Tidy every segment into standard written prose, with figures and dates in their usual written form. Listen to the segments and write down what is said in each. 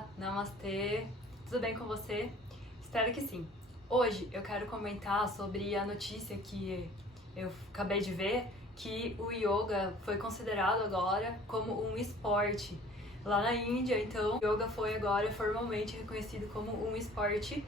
Olá, namastê, tudo bem com você? Espero que sim. Hoje eu quero comentar sobre a notícia que eu acabei de ver, que o yoga foi considerado agora como um esporte. Lá na Índia, então, o yoga foi agora formalmente reconhecido como um esporte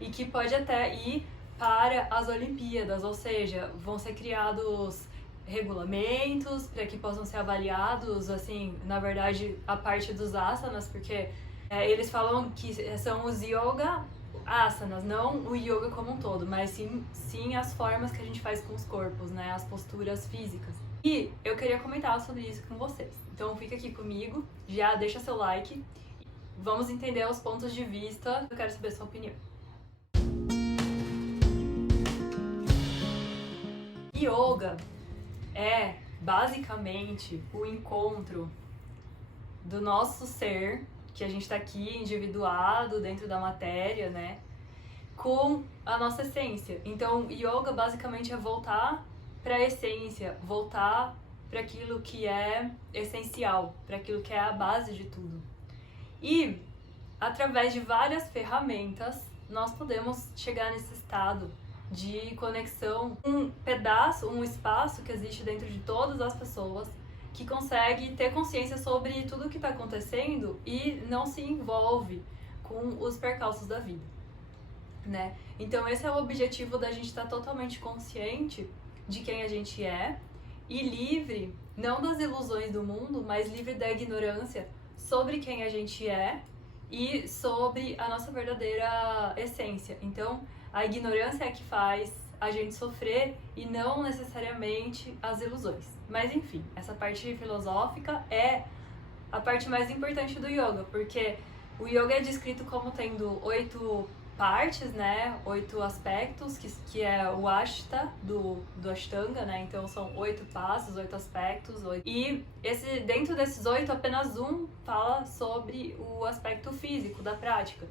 e que pode até ir para as Olimpíadas, ou seja, vão ser criados regulamentos para que possam ser avaliados, assim, na verdade, a parte dos asanas, porque eles falam que são os yoga asanas, não o yoga como um todo, mas sim as formas que a gente faz com os corpos, né, as posturas físicas. E eu queria comentar sobre isso com vocês. Então fica aqui comigo, já deixa seu like, vamos entender os pontos de vista, eu quero saber a sua opinião. Yoga é basicamente o encontro do nosso ser, que a gente está aqui individuado dentro da matéria, né, com a nossa essência. Então, yoga basicamente é voltar para a essência, voltar para aquilo que é essencial, para aquilo que é a base de tudo. E através de várias ferramentas, nós podemos chegar nesse estado de conexão, um pedaço, um espaço que existe dentro de todas as pessoas que consegue ter consciência sobre tudo o que está acontecendo e não se envolve com os percalços da vida, né? Então esse é o objetivo da gente estar totalmente consciente de quem a gente é e livre, não das ilusões do mundo, mas livre da ignorância sobre quem a gente é e sobre a nossa verdadeira essência. Então, a ignorância é que faz a gente sofrer e não necessariamente as ilusões. Mas enfim, essa parte filosófica é a parte mais importante do yoga, porque o yoga é descrito como tendo 8 partes, né? 8 aspectos, que é o ashta do Ashtanga, né? Então são 8 passos, 8 aspectos. E dentro desses 8, apenas um fala sobre o aspecto físico da prática.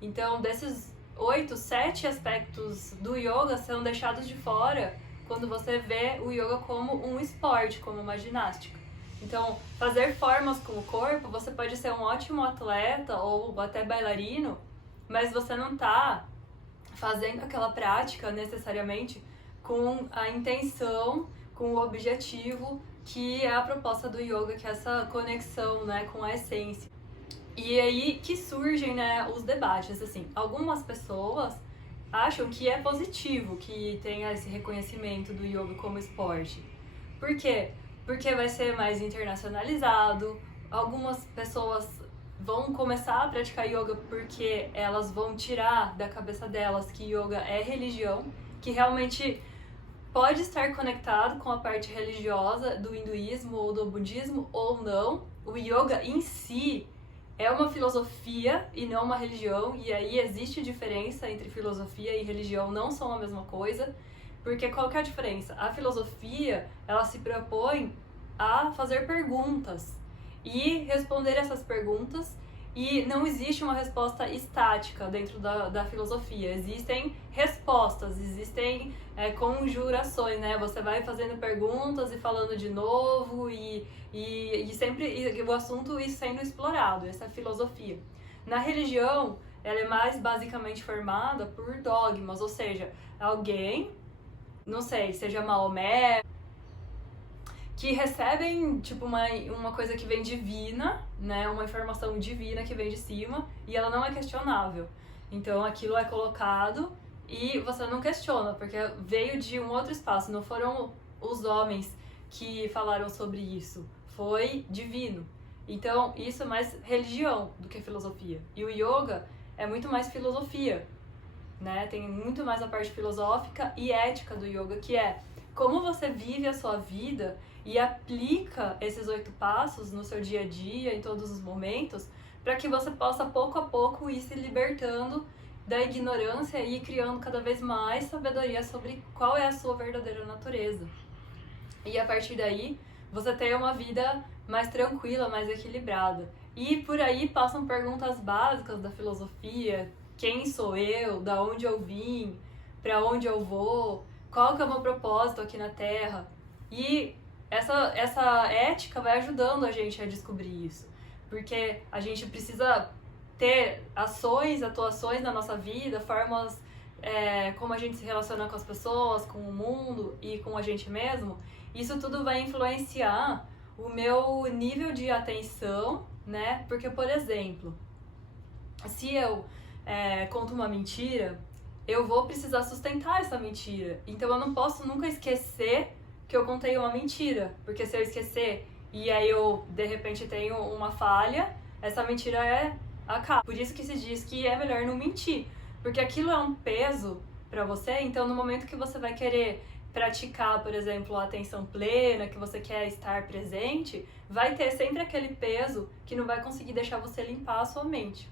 Então, desses 8, 7 aspectos do yoga são deixados de fora quando você vê o yoga como um esporte, como uma ginástica. Então, fazer formas com o corpo, você pode ser um ótimo atleta ou até bailarino, mas você não está fazendo aquela prática necessariamente com a intenção, com o objetivo que é a proposta do yoga, que é essa conexão, né, com a essência. E aí que surgem, né, os debates, assim, algumas pessoas acham que é positivo que tenha esse reconhecimento do yoga como esporte. Por quê? Porque vai ser mais internacionalizado, algumas pessoas vão começar a praticar yoga porque elas vão tirar da cabeça delas que yoga é religião, que realmente pode estar conectado com a parte religiosa do hinduísmo ou do budismo ou não. O yoga em si é uma filosofia e não uma religião, e aí existe diferença entre filosofia e religião, não são a mesma coisa, porque qual que é a diferença? A filosofia, ela se propõe a fazer perguntas e responder essas perguntas, e não existe uma resposta estática dentro da filosofia. Existem respostas, existem conjurações, né? Você vai fazendo perguntas e falando de novo e sempre o assunto sendo explorado. Essa é a filosofia. Na religião, ela é mais basicamente formada por dogmas, ou seja, alguém, não sei, seja Maomé, que recebem, tipo, uma coisa que vem divina, né? Uma informação divina que vem de cima e ela não é questionável. Então aquilo é colocado e você não questiona, porque veio de um outro espaço, não foram os homens que falaram sobre isso, foi divino. Então isso é mais religião do que filosofia. E o yoga é muito mais filosofia, né? Tem muito mais a parte filosófica e ética do yoga, que é como você vive a sua vida e aplica esses 8 passos no seu dia a dia, em todos os momentos, para que você possa pouco a pouco ir se libertando da ignorância e ir criando cada vez mais sabedoria sobre qual é a sua verdadeira natureza. E a partir daí, você tem uma vida mais tranquila, mais equilibrada. E por aí passam perguntas básicas da filosofia: quem sou eu? Da onde eu vim? Para onde eu vou? Qual que é o meu propósito aqui na Terra? E essa ética vai ajudando a gente a descobrir isso. Porque a gente precisa ter ações, atuações na nossa vida, formas como a gente se relaciona com as pessoas, com o mundo e com a gente mesmo, isso tudo vai influenciar o meu nível de atenção, né? Porque, por exemplo, se eu conto uma mentira, eu vou precisar sustentar essa mentira. Então eu não posso nunca esquecer que eu contei uma mentira, porque se eu esquecer e aí eu, de repente, tenho uma falha, essa mentira acaba. Por isso que se diz que é melhor não mentir, porque aquilo é um peso pra você, então no momento que você vai querer praticar, por exemplo, a atenção plena, que você quer estar presente, vai ter sempre aquele peso que não vai conseguir deixar você limpar a sua mente.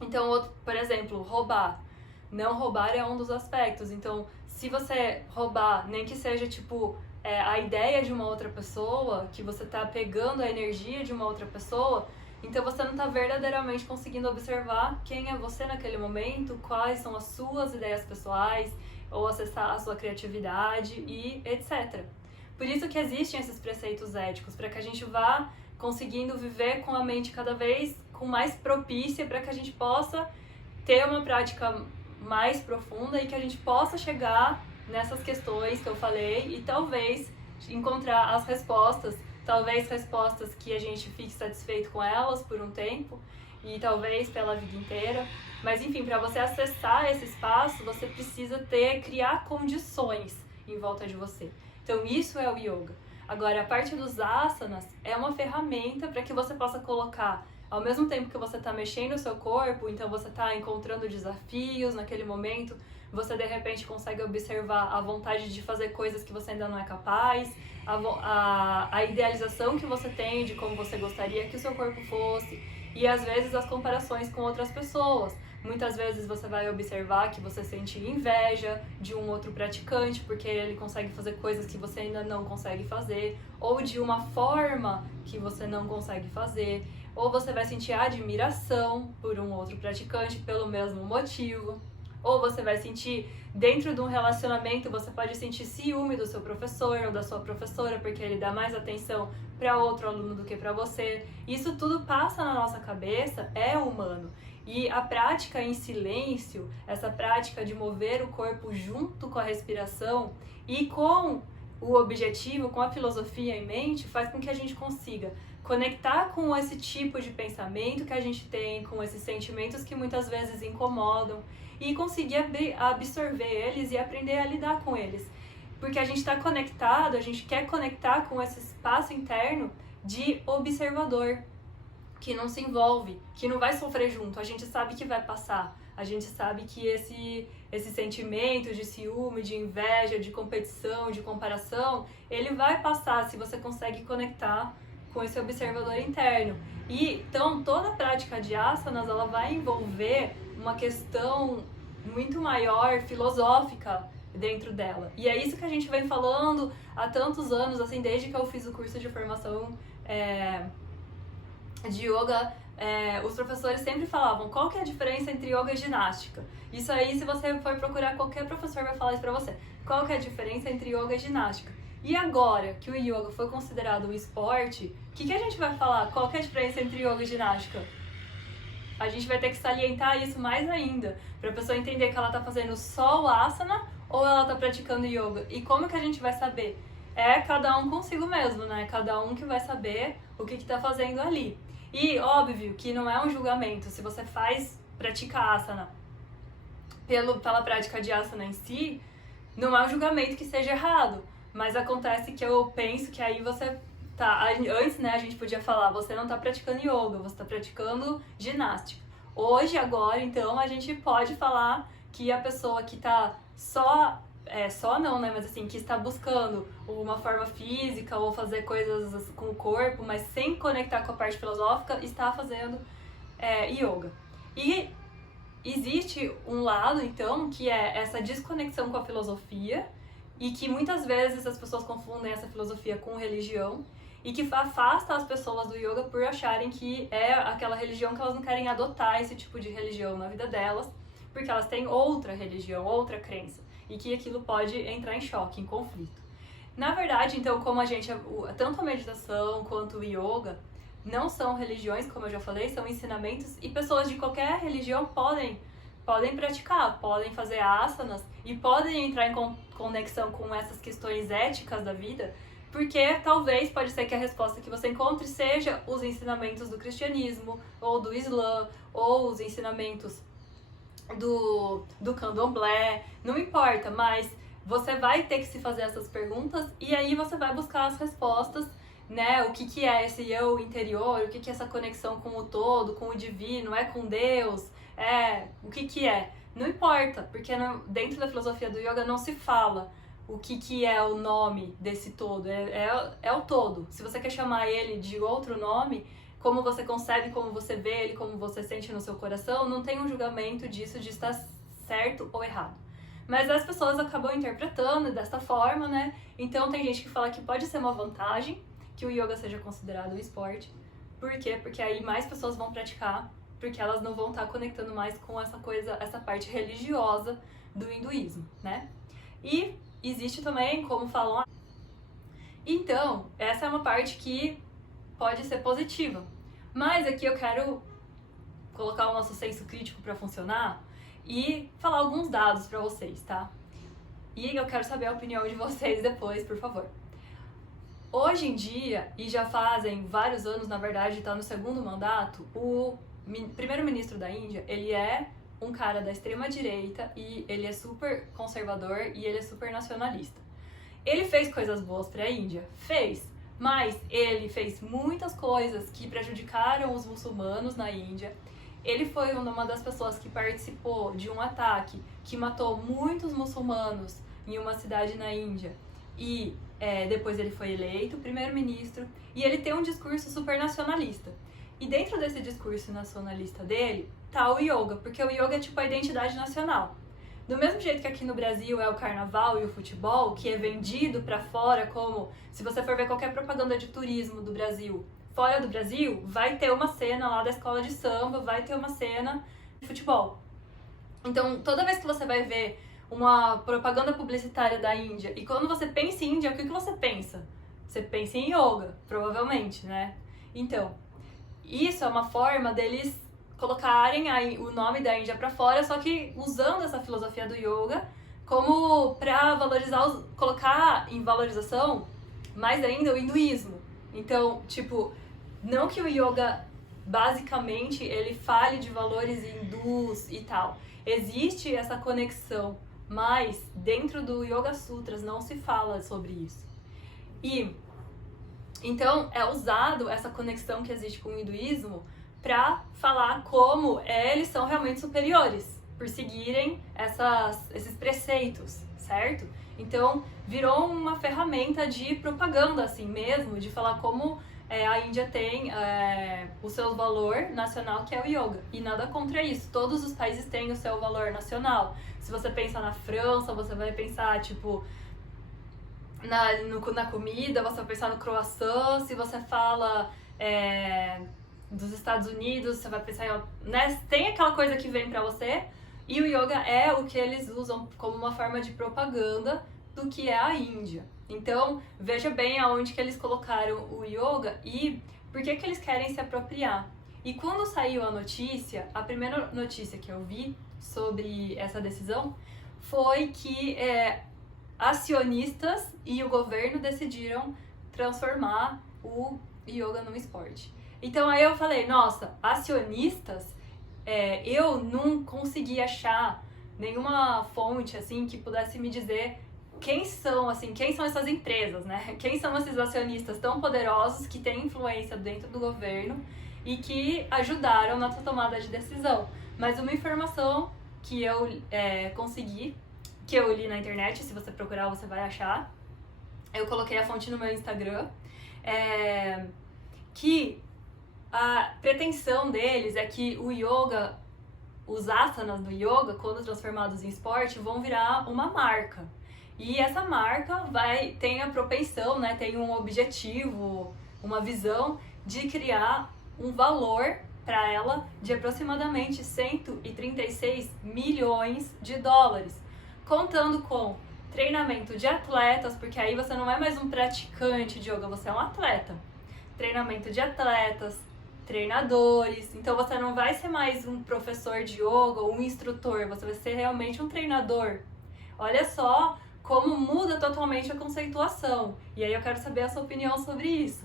Então, por exemplo, roubar. Não roubar é um dos aspectos. Então, se você roubar, nem que seja tipo a ideia de uma outra pessoa, que você tá pegando a energia de uma outra pessoa, então você não tá verdadeiramente conseguindo observar quem é você naquele momento, quais são as suas ideias pessoais, ou acessar a sua criatividade e etc. Por isso que existem esses preceitos éticos, para que a gente vá conseguindo viver com a mente cada vez com mais propícia, para que a gente possa ter uma prática mais profunda e que a gente possa chegar nessas questões que eu falei e talvez encontrar as respostas, talvez respostas que a gente fique satisfeito com elas por um tempo e talvez pela vida inteira. Mas enfim, para você acessar esse espaço, você precisa criar condições em volta de você. Então isso é o yoga. Agora, a parte dos asanas é uma ferramenta para que você possa colocar, ao mesmo tempo que você está mexendo o seu corpo, então você está encontrando desafios naquele momento, você de repente consegue observar a vontade de fazer coisas que você ainda não é capaz, a idealização que você tem de como você gostaria que o seu corpo fosse, e às vezes as comparações com outras pessoas. Muitas vezes você vai observar que você sente inveja de um outro praticante porque ele consegue fazer coisas que você ainda não consegue fazer, ou de uma forma que você não consegue fazer, ou você vai sentir admiração por um outro praticante pelo mesmo motivo, ou você vai sentir, dentro de um relacionamento, você pode sentir ciúme do seu professor ou da sua professora porque ele dá mais atenção para outro aluno do que para você. Isso tudo passa na nossa cabeça, é humano. E a prática em silêncio, essa prática de mover o corpo junto com a respiração e com o objetivo, com a filosofia em mente, faz com que a gente consiga conectar com esse tipo de pensamento que a gente tem, com esses sentimentos que muitas vezes incomodam e conseguir absorver eles e aprender a lidar com eles. Porque a gente está conectado, a gente quer conectar com esse espaço interno de observador, que não se envolve, que não vai sofrer junto, a gente sabe que vai passar, a gente sabe que esse sentimento de ciúme, de inveja, de competição, de comparação, ele vai passar se você consegue conectar com esse observador interno. E então toda a prática de asanas, ela vai envolver uma questão muito maior, filosófica dentro dela. E é isso que a gente vem falando há tantos anos, assim, desde que eu fiz o curso de formação de yoga, os professores sempre falavam qual que é a diferença entre yoga e ginástica. Isso aí, se você for procurar, qualquer professor vai falar isso pra você. Qual que é a diferença entre yoga e ginástica? E agora que o yoga foi considerado um esporte, o que a gente vai falar? Qual que é a diferença entre yoga e ginástica? A gente vai ter que salientar isso mais ainda, pra pessoa entender que ela tá fazendo só o asana ou ela tá praticando yoga. E como que a gente vai saber? É cada um consigo mesmo, né? Cada um que vai saber o que tá fazendo ali. E óbvio que não é um julgamento. Se você pratica asana pela prática de asana em si, não é um julgamento que seja errado. Mas acontece que eu penso que aí você tá... Antes, né, a gente podia falar, você não tá praticando yoga, você tá praticando ginástica. Hoje, agora, então, a gente pode falar que a pessoa que tá só não, né, mas assim, que está buscando uma forma física ou fazer coisas com o corpo, mas sem conectar com a parte filosófica, está fazendo yoga. E existe um lado, então, que é essa desconexão com a filosofia e que muitas vezes as pessoas confundem essa filosofia com religião e que afasta as pessoas do yoga por acharem que é aquela religião que elas não querem adotar esse tipo de religião na vida delas, porque elas têm outra religião, outra crença, e que aquilo pode entrar em choque, em conflito. Na verdade, então, como tanto a meditação quanto o yoga não são religiões, como eu já falei, são ensinamentos, e pessoas de qualquer religião podem praticar, podem fazer asanas e podem entrar em conexão com essas questões éticas da vida, porque talvez pode ser que a resposta que você encontre seja os ensinamentos do cristianismo, ou do Islã, ou os ensinamentos do candomblé, não importa, mas você vai ter que se fazer essas perguntas e aí você vai buscar as respostas, né? O que é esse eu interior, o que é essa conexão com o todo, com o divino, é com Deus, o que é? Não importa, porque dentro da filosofia do yoga não se fala o que é o nome desse todo, é o todo. Se você quer chamar ele de outro nome, como você concebe, como você vê ele, como você sente no seu coração, não tem um julgamento disso de estar certo ou errado. Mas as pessoas acabam interpretando dessa forma, né? Então tem gente que fala que pode ser uma vantagem que o yoga seja considerado um esporte. Por quê? Porque aí mais pessoas vão praticar, porque elas não vão estar conectando mais com essa parte religiosa do hinduísmo, né? E existe também, como falam... Então, essa é uma parte que pode ser positiva. Mas aqui eu quero colocar o nosso senso crítico para funcionar e falar alguns dados para vocês, tá? E eu quero saber a opinião de vocês depois, por favor. Hoje em dia, e já fazem vários anos, na verdade, está no segundo mandato, o primeiro-ministro da Índia, ele é um cara da extrema-direita e ele é super conservador e ele é super nacionalista. Ele fez coisas boas para a Índia? Fez. Mas ele fez muitas coisas que prejudicaram os muçulmanos na Índia. Ele foi uma das pessoas que participou de um ataque que matou muitos muçulmanos em uma cidade na Índia. E depois ele foi eleito primeiro-ministro. E ele tem um discurso super nacionalista. E dentro desse discurso nacionalista dele, tá o yoga. Porque o yoga é tipo a identidade nacional. Do mesmo jeito que aqui no Brasil é o carnaval e o futebol, que é vendido pra fora como... Se você for ver qualquer propaganda de turismo do Brasil, fora do Brasil, vai ter uma cena lá da escola de samba, vai ter uma cena de futebol. Então, toda vez que você vai ver uma propaganda publicitária da Índia, e quando você pensa em Índia, o que você pensa? Você pensa em yoga, provavelmente, né? Então, isso é uma forma deles colocarem o nome da Índia pra fora, só que usando essa filosofia do yoga como pra valorizar, colocar em valorização mais ainda o hinduísmo. Então, tipo, não que o yoga basicamente ele fale de valores hindus e tal. Existe essa conexão, mas dentro do Yoga Sutras não se fala sobre isso. E então é usado essa conexão que existe com o hinduísmo para falar como eles são realmente superiores, por seguirem esses preceitos, certo? Então, virou uma ferramenta de propaganda, assim mesmo, de falar como a Índia tem o seu valor nacional, que é o yoga. E nada contra isso, todos os países têm o seu valor nacional. Se você pensar na França, você vai pensar, tipo, na comida, você vai pensar no croissant. Se você fala... dos Estados Unidos, você vai pensar, né? Tem aquela coisa que vem pra você, e o yoga é o que eles usam como uma forma de propaganda do que é a Índia. Então, veja bem aonde que eles colocaram o yoga e por que que eles querem se apropriar. E quando saiu a notícia, a primeira notícia que eu vi sobre essa decisão foi que acionistas e o governo decidiram transformar o yoga num esporte. Então aí eu falei, nossa, acionistas, eu não consegui achar nenhuma fonte assim que pudesse me dizer quem são essas empresas, né? Quem são esses acionistas tão poderosos que têm influência dentro do governo e que ajudaram na tomada de decisão. Mas uma informação que eu consegui, que eu li na internet, se você procurar você vai achar, eu coloquei a fonte no meu Instagram, que a pretensão deles é que o yoga, os asanas do yoga, quando transformados em esporte, vão virar uma marca. E essa marca tem a propensão, né, tem um objetivo, uma visão de criar um valor para ela de aproximadamente 136 milhões de dólares, contando com treinamento de atletas, porque aí você não é mais um praticante de yoga, você é um atleta. treinamento de atletas, treinadores. Então você não vai ser mais um professor de yoga ou um instrutor, você vai ser realmente um treinador. Olha só como muda totalmente a conceituação. E aí eu quero saber a sua opinião sobre isso.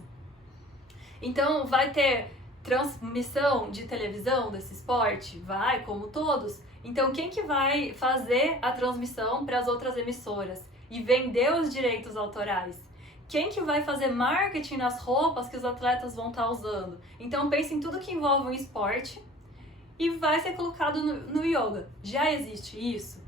Então vai ter transmissão de televisão desse esporte? Vai, como todos. Então quem que vai fazer a transmissão para as outras emissoras e vender os direitos autorais? Quem que vai fazer marketing nas roupas que os atletas vão estar usando? Então pense em tudo que envolve o esporte e vai ser colocado no yoga. Já existe isso?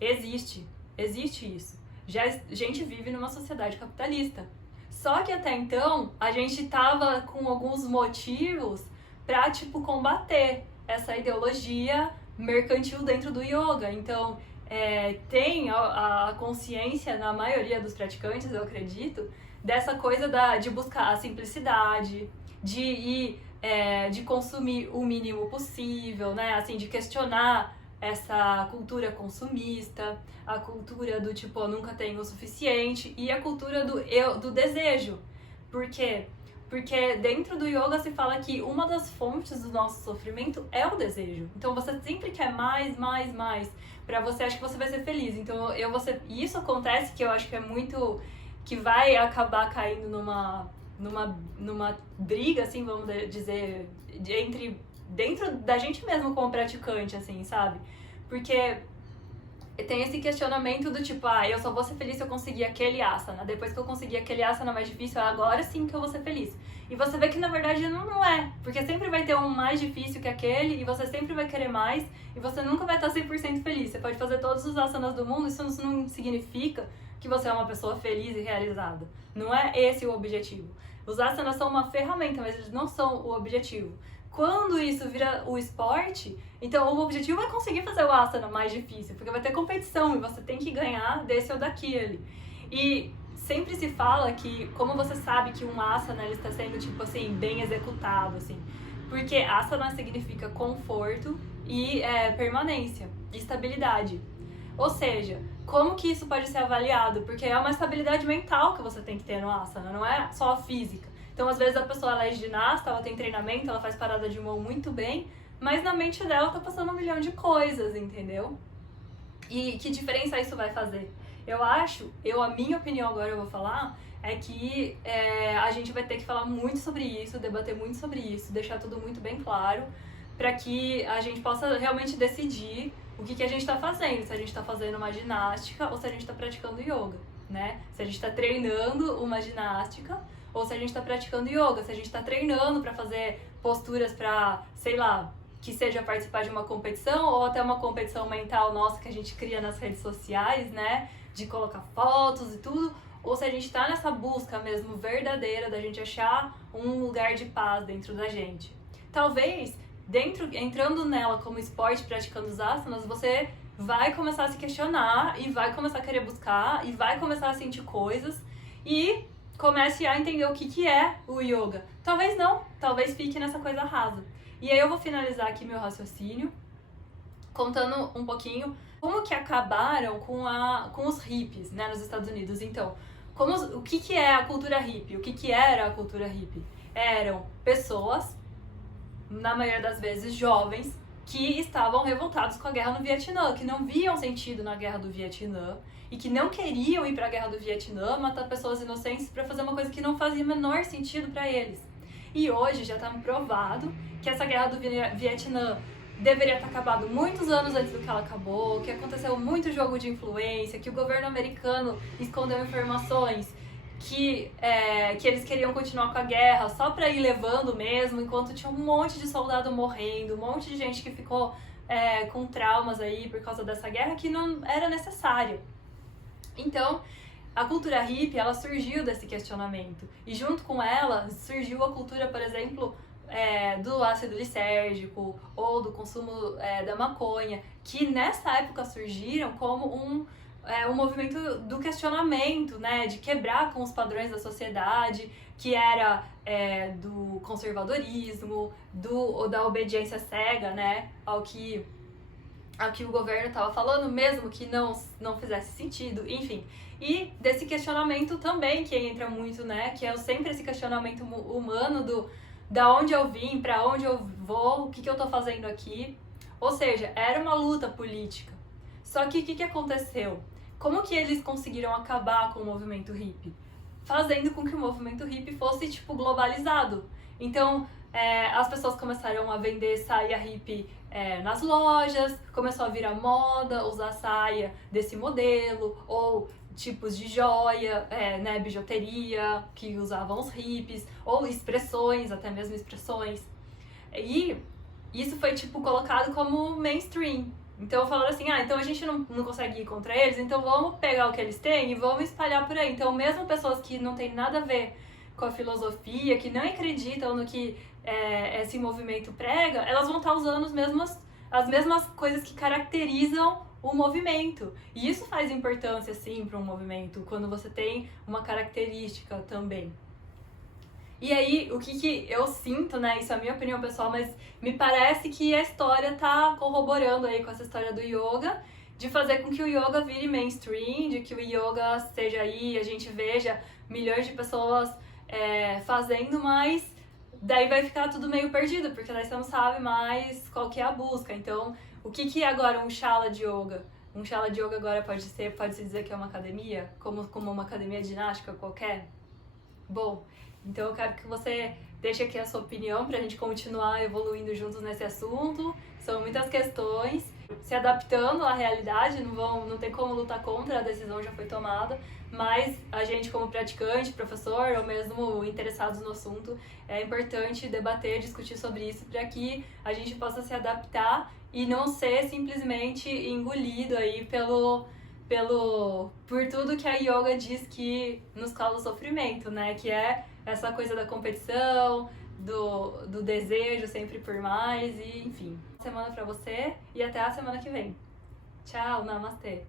Existe isso. A gente vive numa sociedade capitalista. Só que até então a gente tava com alguns motivos pra, tipo, combater essa ideologia mercantil dentro do yoga. Então, tem a consciência na maioria dos praticantes, eu acredito, dessa coisa de buscar a simplicidade, de consumir o mínimo possível, né? Assim, de questionar essa cultura consumista, a cultura do tipo, eu nunca tenho o suficiente, e a cultura do desejo. Por quê? Porque dentro do yoga se fala que uma das fontes do nosso sofrimento é o desejo. Então você sempre quer mais, mais, mais, pra você achar que você vai ser feliz. Então e isso acontece, que eu acho que é muito, que vai acabar caindo numa briga, assim, vamos dizer, dentro da gente mesmo como praticante, assim, sabe? Porque tem esse questionamento do tipo, eu só vou ser feliz se eu conseguir aquele asana. Depois que eu conseguir aquele asana mais difícil, agora sim que eu vou ser feliz. E você vê que na verdade não é. Porque sempre vai ter um mais difícil que aquele, e você sempre vai querer mais, e você nunca vai estar 100% feliz. Você pode fazer todos os asanas do mundo, isso não significa que você é uma pessoa feliz e realizada. Não é esse o objetivo. Os asanas são uma ferramenta, mas eles não são o objetivo. Quando isso vira o esporte, então o objetivo é conseguir fazer o asana mais difícil, porque vai ter competição e você tem que ganhar desse ou daquele. E sempre se fala que, como você sabe que um asana ele está sendo, tipo assim, bem executado, assim, porque asana significa conforto e permanência, estabilidade. Ou seja, como que isso pode ser avaliado? Porque é uma estabilidade mental que você tem que ter no asana, não é só a física. Então, às vezes, a pessoa ela é ginasta, ela tem treinamento, ela faz parada de mão muito bem, mas na mente dela tá passando 1 milhão de coisas, entendeu? E que diferença isso vai fazer? A minha opinião agora eu vou falar, é que a gente vai ter que falar muito sobre isso, debater muito sobre isso, deixar tudo muito bem claro, para que a gente possa realmente decidir o que a gente está fazendo, se a gente está fazendo uma ginástica ou se a gente está praticando yoga, né? Se a gente está treinando uma ginástica ou se a gente está praticando yoga, se a gente está treinando para fazer posturas para, sei lá, que seja participar de uma competição ou até uma competição mental nossa que a gente cria nas redes sociais, né? De colocar fotos e tudo, ou se a gente está nessa busca mesmo verdadeira da gente achar um lugar de paz dentro da gente. Talvez, entrando nela como esporte, praticando os asanas, você vai começar a se questionar e vai começar a querer buscar e vai começar a sentir coisas e comece a entender o que é o yoga. Talvez não, talvez fique nessa coisa rasa. E aí eu vou finalizar aqui meu raciocínio contando um pouquinho como que acabaram com os hippies, né, nos Estados Unidos. Então, o que é a cultura hippie? O que era a cultura hippie? Eram pessoas, na maioria das vezes jovens, que estavam revoltados com a guerra no Vietnã, que não viam sentido na guerra do Vietnã e que não queriam ir para a guerra do Vietnã, matar pessoas inocentes para fazer uma coisa que não fazia o menor sentido para eles. E hoje já está provado que essa guerra do Vietnã deveria ter acabado muitos anos antes do que ela acabou, que aconteceu muito jogo de influência, que o governo americano escondeu informações, que eles queriam continuar com a guerra só para ir levando mesmo, enquanto tinha um monte de soldado morrendo, um monte de gente que ficou com traumas aí por causa dessa guerra que não era necessário. Então, a cultura hippie, ela surgiu desse questionamento. E junto com ela, surgiu a cultura, por exemplo, do ácido lisérgico ou do consumo da maconha, que nessa época surgiram como um movimento do questionamento, né, de quebrar com os padrões da sociedade, que era do conservadorismo, da obediência cega, né, ao que o governo estava falando, mesmo que não fizesse sentido, enfim. E desse questionamento também, que entra muito, né? Que é sempre esse questionamento humano do da onde eu vim, pra onde eu vou, o que eu tô fazendo aqui. Ou seja, era uma luta política. Só que o que aconteceu? Como que eles conseguiram acabar com o movimento hippie? Fazendo com que o movimento hippie fosse, tipo, globalizado. Então, as pessoas começaram a vender saia hippie nas lojas, começou a virar moda usar saia desse modelo, ou tipos de joia, né, bijuteria que usavam os hippies, ou expressões, até mesmo expressões. E isso foi, tipo, colocado como mainstream. Então falaram assim, então a gente não consegue ir contra eles, então vamos pegar o que eles têm e vamos espalhar por aí. Então mesmo pessoas que não têm nada a ver com a filosofia, que não acreditam no que esse movimento prega, elas vão estar usando as mesmas coisas que caracterizam o movimento. E isso faz importância, sim, para um movimento, quando você tem uma característica também. E aí, o que eu sinto, né, isso é a minha opinião pessoal, mas me parece que a história tá corroborando aí com essa história do yoga, de fazer com que o yoga vire mainstream, de que o yoga seja aí, a gente veja milhões de pessoas fazendo, mas daí vai ficar tudo meio perdido, porque daí você não sabe mais qual que é a busca. Então, o que é agora um shala de yoga? Um shala de yoga agora pode-se dizer que é uma academia, como uma academia de ginástica qualquer? Bom, então eu quero que você deixe aqui a sua opinião pra gente continuar evoluindo juntos nesse assunto. São muitas questões, se adaptando à realidade, não tem como lutar contra, a decisão já foi tomada, mas a gente como praticante, professor ou mesmo interessados no assunto, é importante debater, discutir sobre isso para que a gente possa se adaptar e não ser simplesmente engolido aí por tudo que a yoga diz que nos causa sofrimento, né? Que é essa coisa da competição, do desejo sempre por mais, e enfim. Boa semana pra você e até a semana que vem. Tchau, namastê!